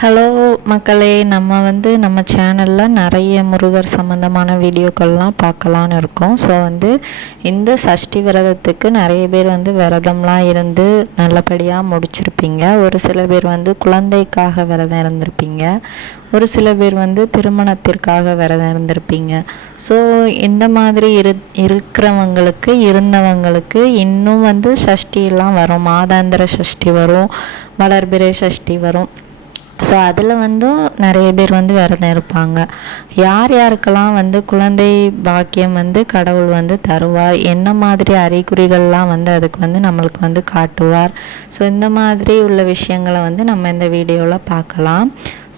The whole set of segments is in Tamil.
ஹலோ மக்களே நம்ம வந்து நம்ம சேனலில் நிறைய முருகர் சம்மந்தமான வீடியோக்கள்லாம் பார்க்கலான்னு இருக்கோம். ஸோ வந்து இந்த சஷ்டி விரதத்துக்கு நிறைய பேர் வந்து விரதம்லாம் இருந்து நல்லபடியாக முடிச்சிருப்பீங்க. ஒரு சில பேர் வந்து குழந்தைக்காக விரதம் இருந்திருப்பீங்க. ஒரு சில பேர் வந்து திருமணத்திற்காக விரதம் இருந்திருப்பீங்க. ஸோ இந்த மாதிரி இரு இருக்கிறவங்களுக்கு இருந்தவங்களுக்கு இன்னும் வந்து சஷ்டியெல்லாம் வரும். மாதாந்திர சஷ்டி வரும் வளர்பிறை சஷ்டி வரும். ஸோ அதில் வந்து நிறைய பேர் வந்து விரதம் இருப்பாங்க. யார் யாருக்கெல்லாம் வந்து குழந்தை பாக்கியம் வந்து கடவுள் வந்து தருவார்? என்ன மாதிரி அறிகுறிகள்லாம் வந்து அதுக்கு வந்து நம்மளுக்கு வந்து காட்டுவார்? ஸோ இந்த மாதிரி உள்ள விஷயங்களை வந்து நம்ம இந்த வீடியோவில் பார்க்கலாம்.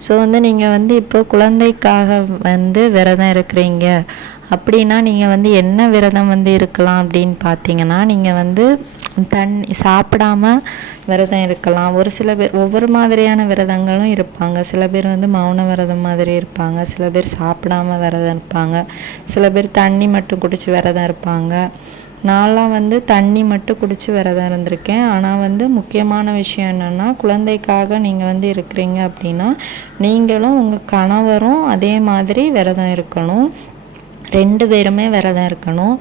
ஸோ வந்து நீங்கள் வந்து இப்போ குழந்தைக்காக வந்து விரதம் இருக்கிறீங்க. அப்படின்னா நீங்கள் வந்து என்ன விரதம் வந்து இருக்கலாம் அப்படின்னு பார்த்தீங்கன்னா நீங்கள் வந்து தண்ணி சாப்பிடாம விரதம் இருக்கலாம். ஒரு சில பேர் ஒவ்வொரு மாதிரியான விரதங்களும் இருப்பாங்க. சில பேர் வந்து மௌன விரதம் மாதிரி இருப்பாங்க. சில பேர் சாப்பிடாம விரதம் இருப்பாங்க. சில பேர் தண்ணி மட்டும் குடித்து விரதம் இருப்பாங்க. நான்லாம் வந்து தண்ணி மட்டும் குடித்து விரதம் இருந்திருக்கேன். ஆனால் வந்து முக்கியமான விஷயம் என்னென்னா குழந்தைக்காக நீங்கள் வந்து இருக்கிறீங்க அப்படின்னா நீங்களும் உங்கள் கணவரும் அதே மாதிரி விரதம் இருக்கணும். ரெண்டு பேருமே விரதம் இருக்கணும்.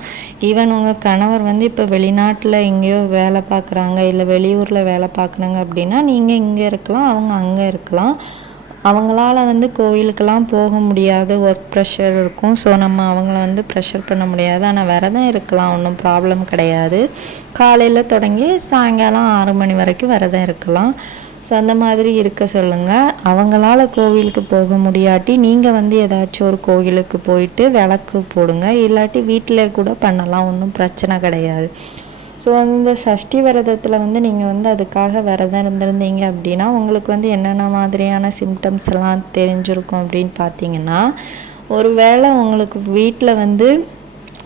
ஈவன் உங்கள் கணவர் வந்து இப்போ வெளிநாட்டில் எங்கேயோ வேலை பார்க்குறாங்க இல்லை வெளியூரில் வேலை பார்க்குறாங்க அப்படின்னா நீங்கள் இங்கே இருக்கலாம் அவங்க அங்கே இருக்கலாம். அவங்களால வந்து கோயிலுக்கெல்லாம் போக முடியாது ஒர்க் ப்ரெஷர் இருக்கும். ஸோ நம்ம அவங்கள வந்து ப்ரெஷர் பண்ண முடியாது. ஆனால் விரதம் இருக்கலாம் ஒன்றும் ப்ராப்ளம் கிடையாது. காலையில் தொடங்கி சாயங்காலம் ஆறு மணி வரைக்கும் விரதம் இருக்கலாம். ஸோ அந்த மாதிரி இருக்க சொல்லுங்கள் அவங்களால கோவிலுக்கு போக முடியாட்டி நீங்கள் வந்து ஏதாச்சும் ஒரு கோவிலுக்கு போயிட்டு விளக்கு போடுங்க. இல்லாட்டி வீட்டில் கூட பண்ணலாம். ஒன்றும் பிரச்சனை கிடையாது. ஸோ இந்த சஷ்டி விரதத்தில் வந்து நீங்கள் வந்து அதுக்காக விரதம் இருந்திருந்தீங்க அப்படின்னா உங்களுக்கு வந்து என்னென்ன மாதிரியான சிம்டம்ஸ் எல்லாம் தெரிஞ்சிருக்கும் அப்படின்னு பார்த்தீங்கன்னா ஒரு வேளை உங்களுக்கு வீட்டில் வந்து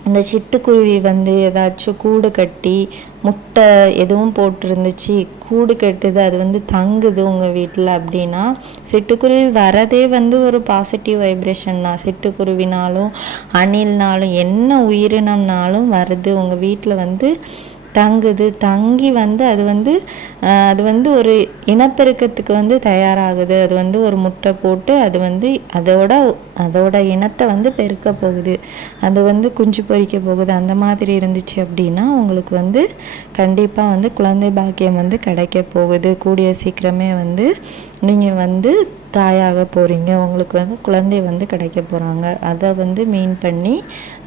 இந்த சிட்டுக்குருவி வந்து ஏதாச்சும் கூடு கட்டி முட்டை எதுவும் போட்டிருந்துச்சு கூடு கட்டுது அது வந்து தங்குது உங்கள் வீட்டில் அப்படின்னா சிட்டுக்குருவி வரதே வந்து ஒரு பாசிட்டிவ் வைப்ரேஷன் தான். சிட்டுக்குருவினாலும் அணில்னாலும் என்ன உயிரினம்னாலும் வருது. உங்கள் வீட்டில் வந்து தங்குது தங்கி வந்து அது வந்து அது வந்து ஒரு இனப்பெருக்கத்துக்கு வந்து தயாராகுது. அது வந்து ஒரு முட்டை போட்டு அது வந்து அதோட அதோட இனத்தை வந்து பெருக்க போகுது. அது வந்து குஞ்சு பொறிக்க போகுது. அந்த மாதிரி இருந்துச்சு அப்படின்னா உங்களுக்கு வந்து கண்டிப்பாக வந்து குழந்தை பாக்கியம் வந்து கிடைக்க போகுது. கூடிய சீக்கிரமே வந்து நீங்கள் வந்து தாயாக போகிறீங்க உங்களுக்கு வந்து குழந்தை வந்து கிடைக்க போகிறாங்க அதை வந்து மீன் பண்ணி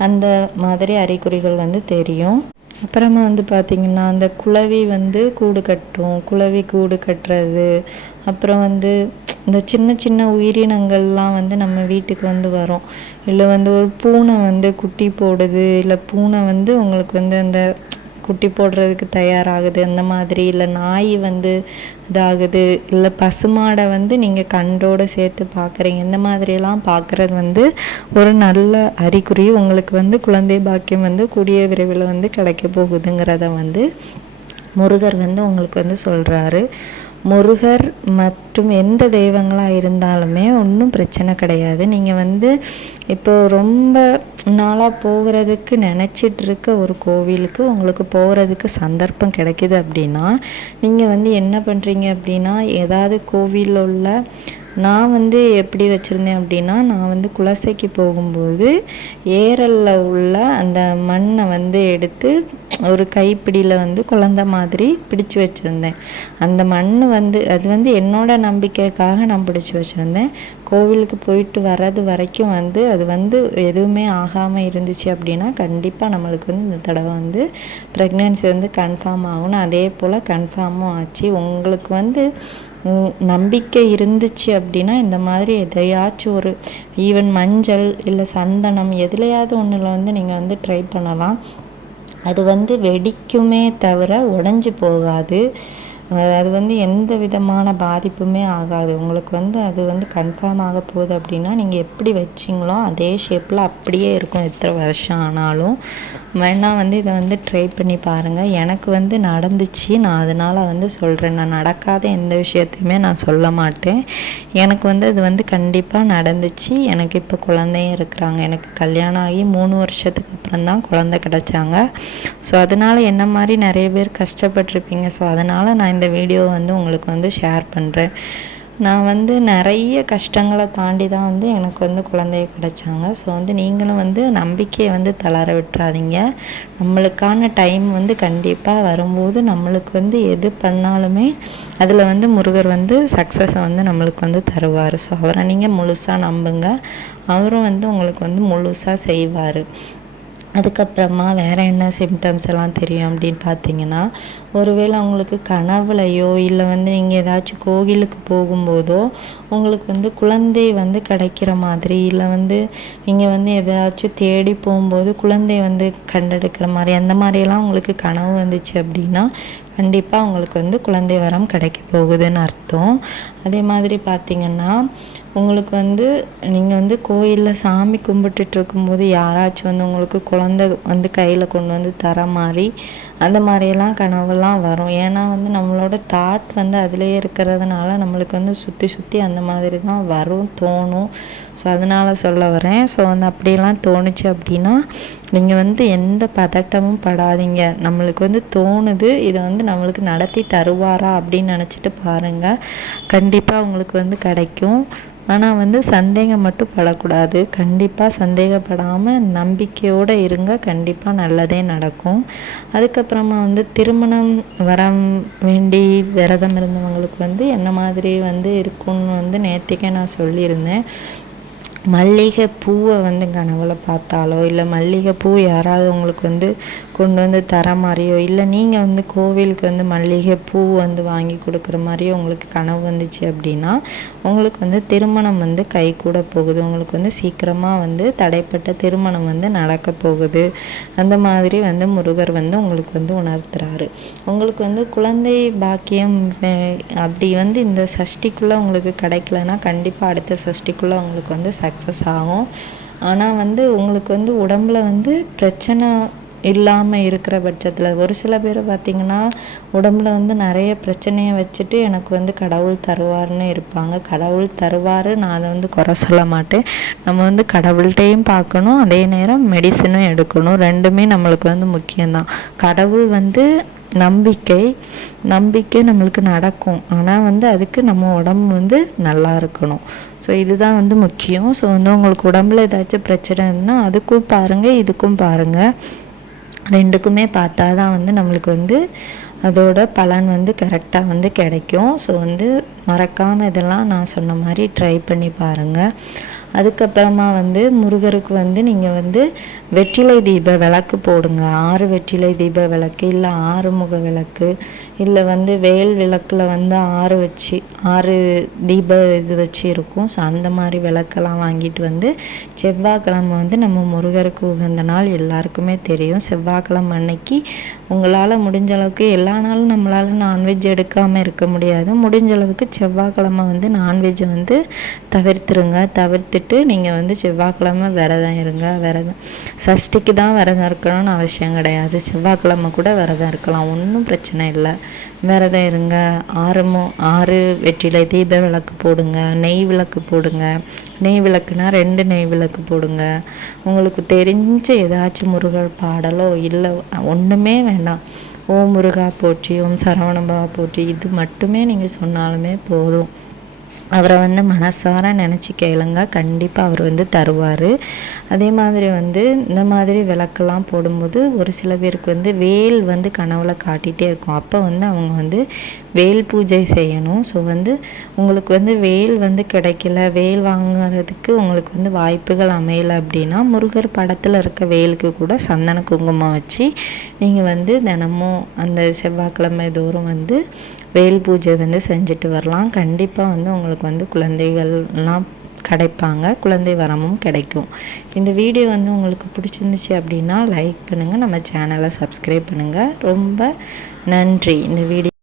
அந்த மாதிரி அறிகுறிகள் வந்து தெரியும். அப்புறமா வந்து பார்த்திங்கன்னா அந்த குளவி வந்து கூடு கட்டும். குளவி கூடு கட்டுறது. அப்புறம் வந்து இந்த சின்ன சின்ன உயிரினங்கள்லாம் வந்து நம்ம வீட்டுக்கு வந்து வரும். இல்லை வந்து ஒரு பூனை வந்து குட்டி போடுது. இல்லை பூனை வந்து உங்களுக்கு வந்து அந்த குட்டி போடுறதுக்கு தயாராகுது அந்த மாதிரி. இல்லை நாய் வந்து இதாகுது இல்லை பசுமாடை வந்து நீங்கள் கண்டோடு சேர்த்து பார்க்குறீங்க இந்த மாதிரியெல்லாம் பார்க்குறது வந்து ஒரு நல்ல அறிகுறி. உங்களுக்கு வந்து குழந்தை பாக்கியம் வந்து கூடிய விரைவில் வந்து கிடைக்க போகுதுங்கிறத வந்து முருகர் வந்து உங்களுக்கு வந்து சொல்கிறாரு முருகர் மற்றும் எந்த தெய்வங்களாக இருந்தாலுமே ஒன்றும் பிரச்சனை கிடையாது. நீங்கள் வந்து இப்போ ரொம்ப நாளாக போகிறதுக்கு நினச்சிட்டு இருக்க ஒரு கோவிலுக்கு உங்களுக்கு போகிறதுக்கு சந்தர்ப்பம் கிடைக்கிது அப்படின்னா நீங்கள் வந்து என்ன பண்ணுறீங்க அப்படின்னா ஏதாவது கோவிலில் உள்ள நான் வந்து எப்படி வச்சுருந்தேன் அப்படின்னா நான் வந்து குலசைக்கு போகும்போது ஏரலில் உள்ள அந்த மண்ணை வந்து எடுத்து ஒரு கைப்பிடியில் வந்து குழந்த மாதிரி பிடிச்சு வச்சுருந்தேன். அந்த மண் வந்து அது வந்து என்னோட நம்பிக்கைக்காக நான் பிடிச்சி வச்சுருந்தேன். கோவிலுக்கு போயிட்டு வர்றது வரைக்கும் வந்து அது வந்து எதுவுமே ஆகாமல் இருந்துச்சு அப்படின்னா கண்டிப்பாக நம்மளுக்கு வந்து இந்த தடவை வந்து ப்ரெக்னென்சி வந்து கன்ஃபார்ம் ஆகணும். அதே போல் கன்ஃபார்மும் ஆச்சு. உங்களுக்கு வந்து நம்பிக்கை இருந்துச்சு அப்படின்னா இந்த மாதிரி எதையாச்சும் ஒரு ஈவன் மஞ்சள் இல்லை சந்தனம் எதுலையாவது ஒன்றில் வந்து நீங்கள் வந்து ட்ரை பண்ணலாம். அது வந்து வெடிக்குமே தவிர உடஞ்சி போகாது. அது வந்து எந்த விதமான பாதிப்புமே ஆகாது. உங்களுக்கு வந்து அது வந்து கன்ஃபார்ம் ஆக போகுது அப்படின்னா நீங்கள் எப்படி வச்சிங்களோ அதே ஷேப்பில் அப்படியே இருக்கும். எத்தனை வருஷம் ஆனாலும். வேணால் வந்து இதை வந்து ட்ரை பண்ணி பாருங்கள் எனக்கு வந்து நடந்துச்சு. நான் அதனால் வந்து சொல்கிறேன் நான் நடக்காத எந்த விஷயத்தையுமே நான் சொல்ல மாட்டேன். எனக்கு வந்து அது வந்து கண்டிப்பாக நடந்துச்சு. எனக்கு இப்போ குழந்தையும் இருக்கிறாங்க. எனக்கு கல்யாணம் ஆகி மூணு வருஷத்துக்கு அப்புறம் தான் குழந்தை கிடச்சாங்க. ஸோ அதனால் என்ன மாதிரி நிறைய பேர் கஷ்டப்பட்டிருப்பீங்க. ஸோ அதனால் நான் இந்த வீடியோ வந்து உங்களுக்கு வந்து ஷேர் பண்ணுறேன் நான் வந்து நிறைய கஷ்டங்களை தாண்டி தான் வந்து எனக்கு வந்து குழந்தைய கிடைச்சாங்க. ஸோ வந்து நீங்களும் வந்து நம்பிக்கையை வந்து தளர விட்டுறாதீங்க. நம்மளுக்கான டைம் வந்து கண்டிப்பாக வரும்போது நம்மளுக்கு வந்து எது பண்ணாலுமே அதில் வந்து முருகர் வந்து சக்ஸஸை வந்து நம்மளுக்கு வந்து தருவார். ஸோ அவரை நீங்கள் முழுசாக நம்புங்க. அவரும் வந்து உங்களுக்கு வந்து முழுசாக செய்வார். அதுக்கப்புறமா வேறு என்ன சிம்டம்ஸ் எல்லாம் தெரியும் அப்படின்னு பார்த்தீங்கன்னா ஒருவேளை அவங்களுக்கு கனவுலையோ இல்லை வந்து நீங்கள் ஏதாச்சும் கோவிலுக்கு போகும்போதோ உங்களுக்கு வந்து குழந்தை வந்து கிடைக்கிற மாதிரி இல்லை வந்து நீங்கள் வந்து எதாச்சும் தேடி போகும்போது குழந்தை வந்து கண்டெடுக்கிற மாதிரி அந்த மாதிரியெல்லாம் உங்களுக்கு கனவு வந்துச்சு அப்படின்னா கண்டிப்பாக உங்களுக்கு வந்து குழந்தை வரம் கிடைக்க போகுதுன்னு அர்த்தம். அதே மாதிரி பார்த்திங்கன்னா உங்களுக்கு வந்து நீங்கள் வந்து கோயிலில் சாமி கும்பிட்டுட்டு இருக்கும்போது யாராச்சும் வந்து உங்களுக்கு குழந்த வந்து கையில் கொண்டு வந்து தர மாதிரி அந்த மாதிரியெல்லாம் கனவுலாம் வரும். ஏன்னா வந்து நம்மளோட தாட் வந்து அதுலேயே இருக்கிறதுனால நம்மளுக்கு வந்து சுற்றி சுற்றி அந்த மாதிரி தான் வரும் தோணும். ஸோ அதனால் சொல்ல வரேன். ஸோ வந்து அப்படியெல்லாம் தோணுச்சு அப்படின்னா நீங்கள் வந்து எந்த பதட்டமும் படாதீங்க. நம்மளுக்கு வந்து தோணுது இதை வந்து நம்மளுக்கு நடத்தி தருவாரா அப்படின்னு நினச்சிட்டு பாருங்கள் கண்டிப்பாக உங்களுக்கு வந்து கிடைக்கும். ஆனால் வந்து சந்தேகம் மட்டும் படக்கூடாது. கண்டிப்பாக சந்தேகப்படாமல் நம்பிக்கையோடு இருங்க. கண்டிப்பாக நல்லதே நடக்கும். அதுக்கப்புறமா வந்து திருமணம் வர வேண்டி விரதம் இருந்தவங்களுக்கு வந்து என்ன மாதிரி வந்து இருக்கும்னு வந்து நேற்றுக்கே நான் சொல்லியிருந்தேன். மல்லிகை பூவை வந்து கனவுல பார்த்தாலோ இல்லை மல்லிகை பூ யாராவது உங்களுக்கு வந்து கொண்டு வந்து தர மாதிரியோ இல்லை நீங்கள் வந்து கோவிலுக்கு வந்து மல்லிகை பூ வந்து வாங்கி கொடுக்குற மாதிரியோ உங்களுக்கு கனவு வந்துச்சு அப்படின்னா உங்களுக்கு வந்து திருமணம் வந்து கை கூட போகுது. உங்களுக்கு வந்து சீக்கிரமாக வந்து தடைப்பட்ட திருமணம் வந்து நடக்க போகுது. அந்த மாதிரி வந்து முருகர் வந்து உங்களுக்கு வந்து உணர்த்துறாரு. உங்களுக்கு வந்து குழந்தை பாக்கியம் அப்படி வந்து இந்த சஷ்டிக்குள்ளே உங்களுக்கு கிடைக்கலன்னா கண்டிப்பாக அடுத்த சஷ்டிக்குள்ளே உங்களுக்கு வந்து சக்ஸஸ் ஆகும். ஆனால் வந்து உங்களுக்கு வந்து உடம்புல வந்து பிரச்சனை இல்லாமல் இருக்கிற பட்சத்தில். ஒரு சில பேர் பார்த்திங்கன்னா உடம்புல வந்து நிறைய பிரச்சனையை வச்சுட்டு எனக்கு வந்து கடவுள் தருவார்னு இருப்பாங்க. கடவுள் தருவார் நான் அதை வந்து குறை சொல்ல மாட்டேன். நம்ம வந்து கடவுள்கிட்டையும் பார்க்கணும் அதே நேரம் மெடிசனும் எடுக்கணும். ரெண்டுமே நம்மளுக்கு வந்து முக்கியம்தான். கடவுள் வந்து நம்பிக்கை நம்பிக்கை நம்மளுக்கு நடக்கும். ஆனால் வந்து அதுக்கு நம்ம உடம்பு வந்து நல்லா இருக்கணும். ஸோ இதுதான் வந்து முக்கியம். ஸோ வந்து உங்களுக்கு உடம்புல ஏதாச்சும் பிரச்சனை இருந்தால் அதுக்கும் பாருங்கள் இதுக்கும் பாருங்கள் ரெண்டுக்குமே பார்த்தா தான் வந்து நம்மளுக்கு வந்து அதோட பலன் வந்து கரெக்டாக வந்து கிடைக்கும். ஸோ வந்து மறக்காமல் இதெல்லாம் நான் சொன்ன மாதிரி ட்ரை பண்ணி பாருங்கள் அதுக்கப்புறமா வந்து முருகருக்கு வந்து நீங்கள் வந்து வெற்றிலை தீப விளக்கு போடுங்க. ஆறு வெற்றிலை தீப விளக்கு இல்லை ஆறு முக விளக்கு இல்லை வந்து வேல் விளக்கில் வந்து ஆறு வச்சு ஆறு தீப இது வச்சு இருக்கும். ஸோ அந்த மாதிரி விளக்கெல்லாம் வாங்கிட்டு வந்து செவ்வாய்க்கிழமை வந்து நம்ம முருகருக்கு உகந்த நாள் எல்லாருக்குமே தெரியும். செவ்வாய்க்கிழமை அன்னைக்கு உங்களால் முடிஞ்ச அளவுக்கு எல்லா நாளும் நம்மளால் நான்வெஜ் எடுக்காமல் இருக்க முடியாது. முடிஞ்ச அளவுக்கு செவ்வாய்க்கிழமை வந்து நான்வெஜ்ஜை வந்து தவிர்த்துருங்க. தவிர்த்துட்டு நீங்கள் வந்து செவ்வாய்க்கிழமை விரதம் இருங்க. விரதம் சஷ்டிக்கு தான் விரதம் இருக்கணும்னு அவசியம் கிடையாது. செவ்வாய்க்கிழமை கூட விரதம் இருக்கலாம். ஒன்றும் பிரச்சனை இல்லை. விரதம் இருங்க. ஆறுமோ ஆறு வெற்றிலை தீப விளக்கு போடுங்க. நெய் விளக்கு போடுங்க. நெய் விளக்குனா ரெண்டு நெய் விளக்கு போடுங்க. உங்களுக்கு தெரிஞ்ச ஏதாச்சும் முருகர் பாடலோ இல்லை ஒன்றுமே வேண்டாம். ஓம் முருகா போற்றி ஓம் சரவணபவா போற்றி. இது மட்டுமே நீங்கள் சொன்னாலுமே போதும். அவரை வந்து மனசார நினச்சி கேளுங்க. கண்டிப்பாக அவர் வந்து தருவார். அதே மாதிரி வந்து இந்த மாதிரி விளக்கெல்லாம் போடும்போது ஒரு சில பேருக்கு வந்து வேல் வந்து கனவுல காட்டிகிட்டே இருக்கும். அப்போ வந்து அவங்க வந்து வேல் பூஜை செய்யணும். ஸோ வந்து உங்களுக்கு வந்து வேல் வந்து கிடைக்கல வேல் வாங்குறதுக்கு உங்களுக்கு வந்து வாய்ப்புகள் அமையலை அப்படின்னா முருகர் படத்தில் இருக்க வேலுக்கு கூட சந்தன குங்குமம் வச்சு நீங்கள் வந்து தினமும் அந்த செவ்வாய்க்கிழமை தோறும் வந்து வேல் பூஜை வந்து செஞ்சுட்டு வரலாம். கண்டிப்பாக வந்து உங்களுக்கு வந்து குழந்தைகள்லாம் கிடைப்பாங்க. குழந்தை வரமும் கிடைக்கும். இந்த வீடியோ வந்து உங்களுக்கு பிடிச்சிருந்துச்சு அப்படின்னா லைக் பண்ணுங்கள் நம்ம சேனலை சப்ஸ்கிரைப் பண்ணுங்கள் ரொம்ப நன்றி. இந்த வீடியோ